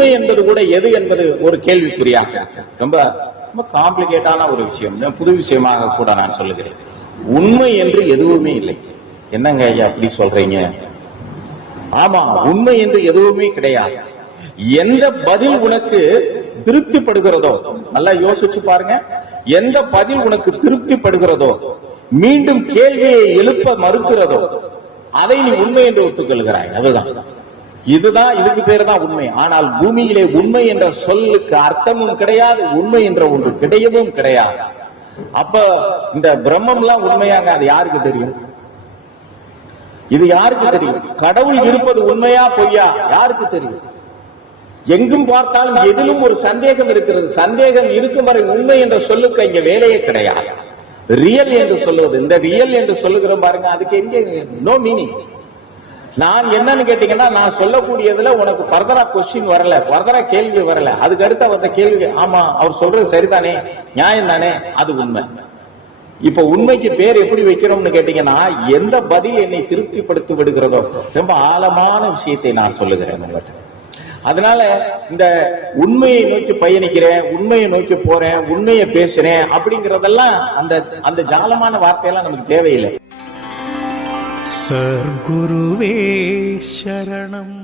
உண்மை என்பது கூட எது என்பது ஒரு கேள்விக்குறியாக ரொம்ப ரொம்ப காம்ப்ளிகேட்டான ஒரு விஷயம், புது விஷயமாக கூட நான் சொல்லுகிறேன். உண்மை என்று எதுவுமே இல்லை. என்னங்க ஐயா அப்படி சொல்றீங்க? ஆமா, உண்மை என்று எதுவுமே கிடையாது. எந்த பதில் உனக்கு திருப்திப்படுகிறதோ, நல்லா யோசிச்சு பாருங்க, எந்த பதில் உனக்கு திருப்திப்படுகிறதோ, மீண்டும் கேள்வியை எழுப்ப மறுக்கிறதோ, அதை நீ உண்மை என்று ஒத்துக்கொள்கிறாய். அதுதான், இதுதான், இதுக்கு பேர் தான் உண்மை. ஆனால் பூமியிலே உண்மை என்ற சொல்லுக்கு அர்த்தமும் கிடையாது, உண்மை என்ற ஒன்று கிடையவும் கிடையாது. அப்ப இந்த பிரம்மம்லாம் உண்மையாக அது யாருக்கு தெரியும்? இது யாருக்கு தெரியும்? கடவுள் இருப்பது உண்மையா பொய்யா யாருக்கு தெரியும்? எங்கும் பார்த்தாலும் எதிலும் ஒரு சந்தேகம் இருக்கிறது. சந்தேகம் இருக்கும் வரை உண்மை என்ற சொல்லுக்கு இங்க வேலையே கிடையாது. ரியல் என்று சொல்லுவது, இந்த ரியல் என்று சொல்லுகிறோம் பாருங்க, அதுக்கு எங்க நோ மீனிங். நான் என்னன்னு கேட்டீங்கன்னா, நான் சொல்லக்கூடியதுல உனக்கு ஃபர்தரா கொஸ்டின் வரல, ஃபர்தரா கேள்வி வரல, அதுக்கு அடுத்து அவர்கிட்ட கேள்வி, ஆமா அவர் சொல்றது சரிதானே, நியாயம் தானே, அது உண்மை. இப்ப உண்மைக்கு பேர் எப்படி வைக்கிறோம்னு கேட்டீங்கன்னா, எந்த பதில் என்னை திருப்திப்படுத்தி விடுகிறதோ, ரொம்ப ஆழமான விஷயத்தை நான் சொல்லுகிறேன் உங்கள்கிட்ட. அதனால இந்த உண்மையை நோக்கி பயணிக்கிறேன், உண்மையை நோக்கி போறேன், உண்மையை பேசுறேன் அப்படிங்கறதெல்லாம் அந்த ஜாலமான வார்த்தையெல்லாம் நமக்கு தேவையில்லை. சர்க்குருவே சரணம்.